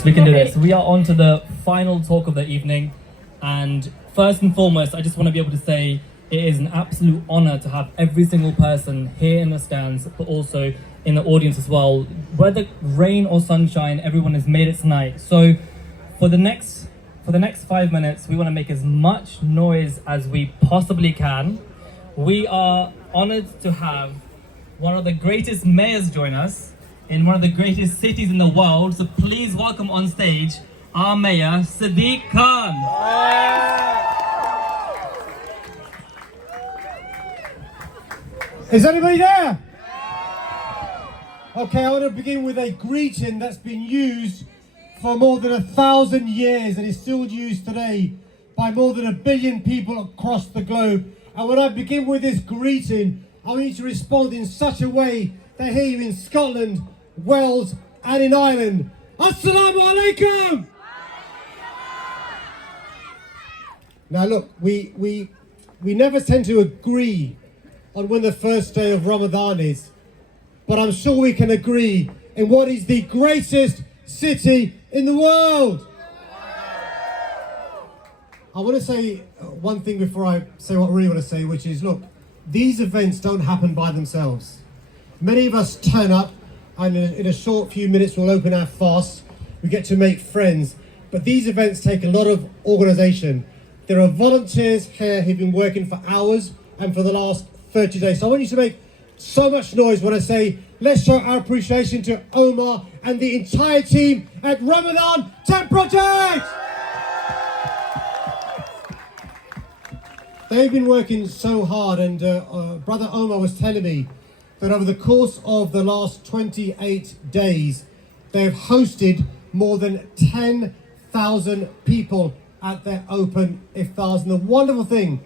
We can do this. We are on to the final talk of the evening, and first and foremost, I just want to be able to say it is an absolute honor to have every single person here in the stands, but also in the audience as well. Whether rain or sunshine, everyone has made it tonight. So for the next 5 minutes, we want to make as much noise as we possibly can. We are honored to have one of the greatest mayors join us in one of the greatest cities in the world. So please welcome on stage our mayor, Sadiq Khan. Is anybody there? Okay, I want to begin with a greeting that's been used for more than 1,000 years and is still used today by more than 1 billion people across the globe. And when I begin with this greeting, I want you to respond in such a way they hear you in Scotland, Wales and in Ireland. Assalamu alaikum! Now look, we never tend to agree on when the first day of Ramadan is, but I'm sure we can agree in what is the greatest city in the world. I want to say one thing before I say what I really want to say, which is, look, these events don't happen by themselves. Many of us turn up and in a short few minutes we'll open our fast, we get to make friends, but these events take a lot of organisation. There are volunteers here who've been working for hours and for the last 30 days. So I want you to make so much noise when I say, let's show our appreciation to Omar and the entire team at Ramadan Tent Project! They've been working so hard, and Brother Omar was telling me that over the course of the last 28 days, they've hosted more than 10,000 people at their open iftars. And the wonderful thing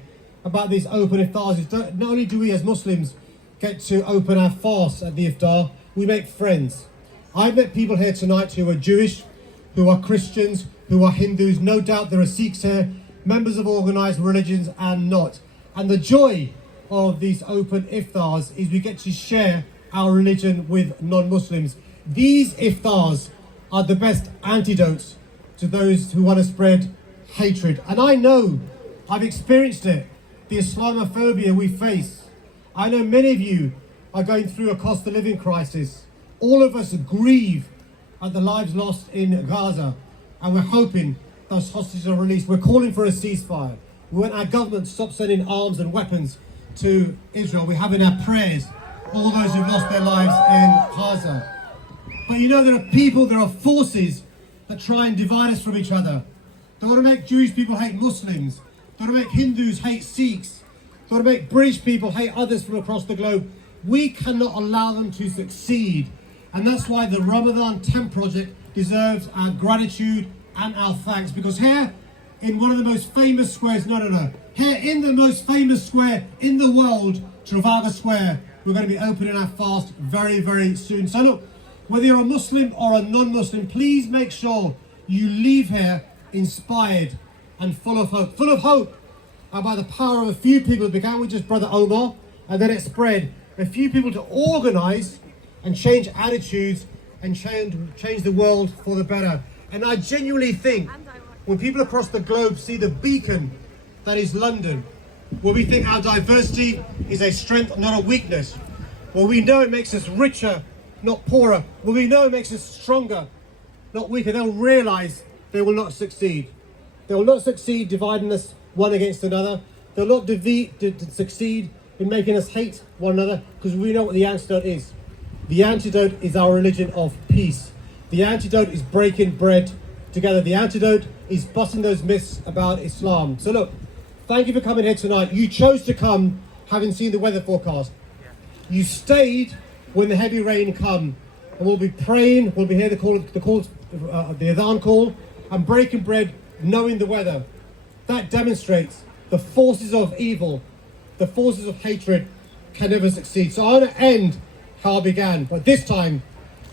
about these open iftars is not only do we as Muslims get to open our fast at the iftar, we make friends. I've met people here tonight who are Jewish, who are Christians, who are Hindus. No doubt there are Sikhs here, members of organised religions and not. And the joy of these open iftars is we get to share our religion with non-Muslims. These iftars are the best antidotes to those who want to spread hatred. And I know, I've experienced it, the Islamophobia we face. I know many of you are going through a cost of living crisis. All of us grieve at the lives lost in Gaza, and we're hoping those hostages are released. We're calling for a ceasefire. We want our government to stop sending arms and weapons to Israel. We have in our prayers all those who've lost their lives in Gaza. But you know, there are people, there are forces that try and divide us from each other. They want to make Jewish people hate Muslims. They want to make Hindus hate Sikhs. They want to make British people hate others from across the globe. We cannot allow them to succeed. And that's why the Ramadan Tent Project deserves our gratitude and our thanks. Because here, in one of the most famous squares, here in the most famous square in the world, Trafalgar Square, we're going to be opening our fast very, very soon. So look, whether you're a Muslim or a non-Muslim, please make sure you leave here inspired and full of hope. Full of hope by the power of a few people. It began with just Brother Omar, and then it spread. A few people to organise and change attitudes and change the world for the better. And I genuinely think when people across the globe see the beacon that is London, where we think our diversity is a strength, not a weakness, where we know it makes us richer, not poorer, where we know it makes us stronger, not weaker, they'll realise they will not succeed. They will not succeed dividing us one against another. They'll not succeed in making us hate one another, because we know what the antidote is. The antidote is our religion of peace. The antidote is breaking bread together. The antidote is busting those myths about Islam. So look, thank you for coming here tonight. You chose to come having seen the weather forecast. You stayed when the heavy rain come, and we'll be praying. We'll be hearing the adhan call, and breaking bread, knowing the weather. That demonstrates the forces of evil, the forces of hatred can never succeed. So I want to end how I began, but this time,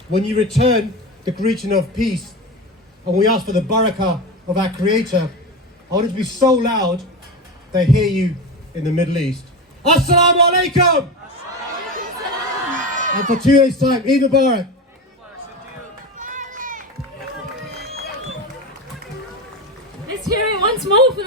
when you return the greeting of peace, and we ask for the barakah of our Creator, I want it to be so loud they hear you in the Middle East. Assalamu alaikum! And for 2 days' time, Eid Mubarak. Let's hear it once more for